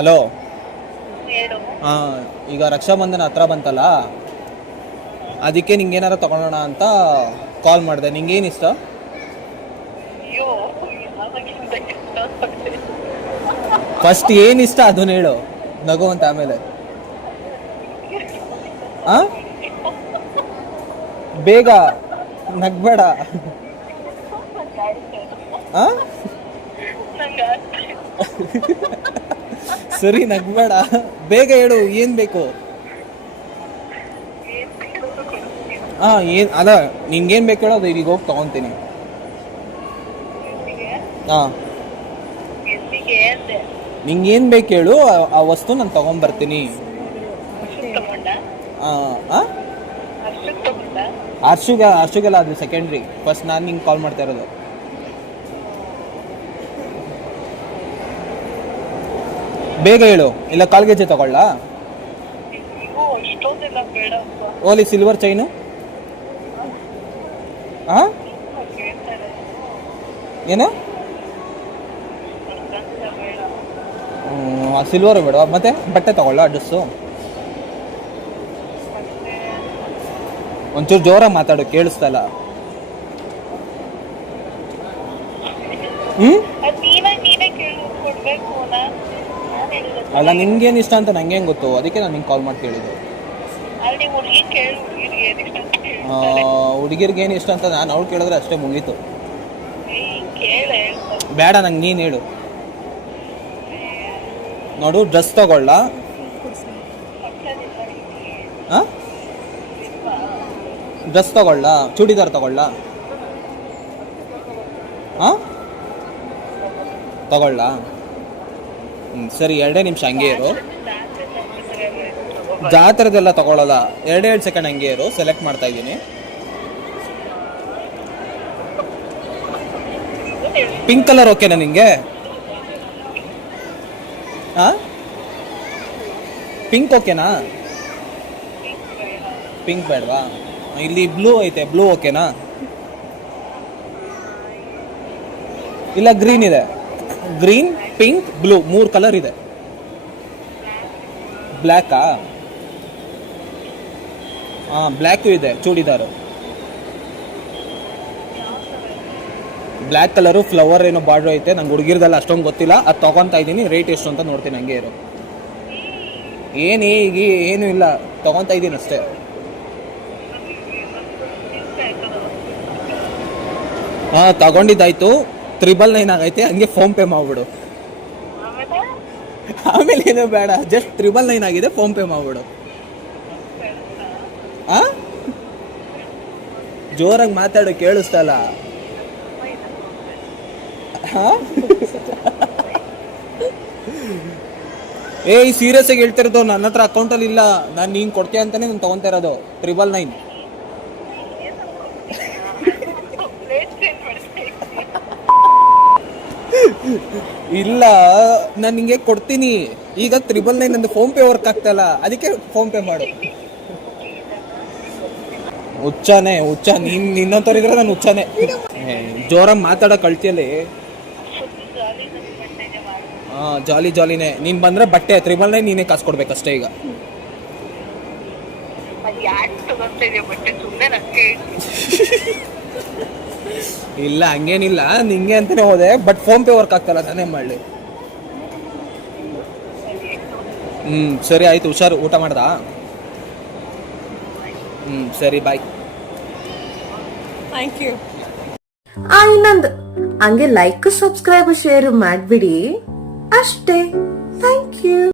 Hello. ಹೇಳು. ಈಗ ರಕ್ಷಾಬಂಧನ ಹತ್ರ ಬಂತಲ್ಲ, ಅದಕ್ಕೆ ನಿಂಗೇನಾರ ತಗೊಳ್ಳೋಣ ಅಂತ ಕಾಲ್ ಮಾಡಿದೆ. ನಿಂಗೇನು ಇಷ್ಟ? ಅಯ್ಯೋ, ಯಾವಾಗಿಂದ ಇಷ್ಟಪಡ್ತೀನಿ. ಫಸ್ಟ್ ಏನು ಇಷ್ಟ ಅದನ್ನ ಹೇಳು, ನಗುವಂತ ಆಮೇಲೆ. ಆ ಬೇಗ ನಗ್ಬೇಡ. ಆ ಸರಿ, ನಗ್ಬೇಡ, ಬೇಗ ಹೇಳು, ಏನ್ ಬೇಕು? ಏನ್ ಅದ ನಿನ್ಗೇನ್ ಬೇಕು ಹೇಳೋದು, ಈಗ ಹೋಗಿ ತಗೊಂತೀನಿ. ನಿಂಗೇನ್ ಬೇಕು ಹೇಳು, ಆ ವಸ್ತು ನಾನು ತಗೊಂಡ್ಬರ್ತೀನಿ. ಹರ್ಷುಗೆಲ್ಲ ಅದು ಸೆಕೆಂಡ್ರಿ. ಫಸ್ಟ್ ನಾನು ನಿಂಗೆ ಕಾಲ್ ಮಾಡ್ತಾ ಇರೋದು. ಬೇಗ ಹೇಳು, ಇಲ್ಲ ಕಾಲ್ಗೆಜ್ಜೆ ತಗೊಳ್ಳ? ಓಲಿ ಸಿಲ್ವರ್ ಚೈನು. ಏನು? ಸಿಲ್ವರ್ ಬೇಡ. ಮತ್ತೆ ಬಟ್ಟೆ ತಗೊಳ್ಳ, ಡ್ರೆಸ್ಸು? ಒಂಚೂರು ಜೋರಾಗಿ ಮಾತಾಡು, ಕೇಳಿಸ್ತಲ್ಲ. ಅಲ್ಲ, ನಿನ್ಗೇನು ಇಷ್ಟ ಅಂತ ನಂಗೆ ಹೆಂಗೆ ಗೊತ್ತು? ಅದಕ್ಕೆ ನಾನು ನಿಂಗೆ ಕಾಲ್ ಮಾಡಿ ಕೇಳಿದ್ದು. ಹುಡುಗಿರ್ಗೆ ಏನು ಇಷ್ಟ ಅಂತ ನಾನು ಅವ್ಳು ಕೇಳಿದ್ರೆ ಅಷ್ಟೇ, ಮುಗೀತು. ಬೇಡ, ನಂಗೆ ನೀನು ಹೇಳು. ನೋಡು, ಡ್ರೆಸ್ ತಗೊಳ್ಳ? ಡ್ರೆಸ್ ತಗೊಳ್ಳ, ಚೂಡಿದಾರ್ ತಗೊಳ್ಳ? ತಗೊಳ್ಳ? ಸರಿ, 2 ನಿಮಿಷ ಹಂಗೆ ಇರು. ಜಾತ್ರೆದೆಲ್ಲ ತಗೊಳ್ಳಲ್ಲ, 2 ಸೆಕೆಂಡ್ ಹಂಗೆ ಇರು. ಸೆಲೆಕ್ಟ್ ಮಾಡ್ತಾ ಇದ್ದೀನಿ. ಪಿಂಕ್ ಕಲರ್ ಓಕೆನಾ ನಿಂಗೆ? ಪಿಂಕ್ ಓಕೆನಾ? ಪಿಂಕ್ ಬೇಡವಾ? ಇಲ್ಲಿ ಬ್ಲೂ ಐತೆ, ಬ್ಲೂ ಓಕೆನಾ? ಇಲ್ಲ, ಗ್ರೀನ್ ಇದೆ. ಗ್ರೀನ್, ಪಿಂಕ್, ಬ್ಲೂ 3 ಕಲರ್ ಇದೆ. ಬ್ಲ್ಯಾಕಾ? ಬ್ಲ್ಯಾಕು ಇದೆ, ಚೂಡಿದಾರು. ಬ್ಲ್ಯಾಕ್ ಕಲರು, ಫ್ಲವರ್ ಏನೋ ಬಾರ್ಡರ್ ಐತೆ. ನಂಗೆ ಹುಡುಗಿರ್ದೆಲ್ಲ ಅಷ್ಟೊಂದು ಗೊತ್ತಿಲ್ಲ. ಅದು ತಗೊತಾ ಇದ್ದೀನಿ. ರೇಟ್ ಎಷ್ಟು ಅಂತ ನೋಡ್ತೀನಿ, ಹಂಗೆ ಇರು. ಈಗ ಏನು ಇಲ್ಲ, ತಗೊತಾ ಇದ್ದೀನಿ ಅಷ್ಟೇ. ತಗೊಂಡಿದ್ದಾಯ್ತು. 999 ಆಗೈತೆ, ಹಂಗೆ ಫೋನ್ ಪೇ ಮಾಡ್ಬಿಡು. ಆಮೇಲೆ ಏನೂ ಬೇಡ, ಜಸ್ಟ್ 999 ಆಗಿದೆ, ಫೋನ್ ಪೇ ಮಾಡ್ಬಿಡು. ಜೋರಾಗಿ ಮಾತಾಡು, ಕೇಳಿಸ್ತಲ್ಲ. ಸೀರಿಯಸ್ ಆಗಿ ಹೇಳ್ತಿರೋದು. ನನ್ನ ಹತ್ರ ಅಕೌಂಟಲ್ಲಿ ಇಲ್ಲ. ನಾನು ನೀನು ಕೊಡ್ತೀಯ ಅಂತಾನೆ ನಾನು ತಗೊಂತಾ ಇರೋದು. 999. ಇಲ್ಲ, ನಾನು ನಿಂಗೆ ಕೊಡ್ತೀನಿ. ಈಗ 999 ನಂದು ಫೋನ್ ಪೇ ವರ್ಕ್ ಆಗ್ತಲ್ಲ, ಅದಕ್ಕೆ ಫೋನ್ ಪೇ ಮಾಡು. ಹುಚ್ಚ ನಿನ್ನಂತವ್ರಿದ್ರೆ ನಾನು ಹುಚ್ಚನೇ. ಜೋರಾಗಿ ಮಾತಾಡೋ ಕಳ್ತಿಯಲ್ಲಿ. ಜಾಲಿನೇ. ನೀನ್ ಬಂದ್ರೆ ಬಟ್ಟೆ 999 ನೀನೇ ಕಾಸು ಕೊಡ್ಬೇಕಷ್ಟೇ. ಈಗ ಇಲ್ಲ, ಹಂಗೇನಿಲ್ಲ, ನಿಂಗೆ ಅಂತಾನೆ ಹೋದೆ. ಬಟ್ ಫೋನ್ ಪೇ ವರ್ಕ್ ಆಗ್ತಲ್ಲ, ನಾನೇ ಮಾಡಲಿ? ಸರಿ, ಆಯ್ತು. ಹುಷಾರು. ಊಟ ಮಾಡ್ದಾ? ಸರಿ, ಬಾಯ್. Thank you. ಇನ್ನೊಂದು ಹಂಗೆ ಲೈಕ್, ಸಬ್ಸ್ಕ್ರೈಬ್, ಶೇರ್ ಮಾಡ್ಬಿಡಿ ಅಷ್ಟೇ. Thank you.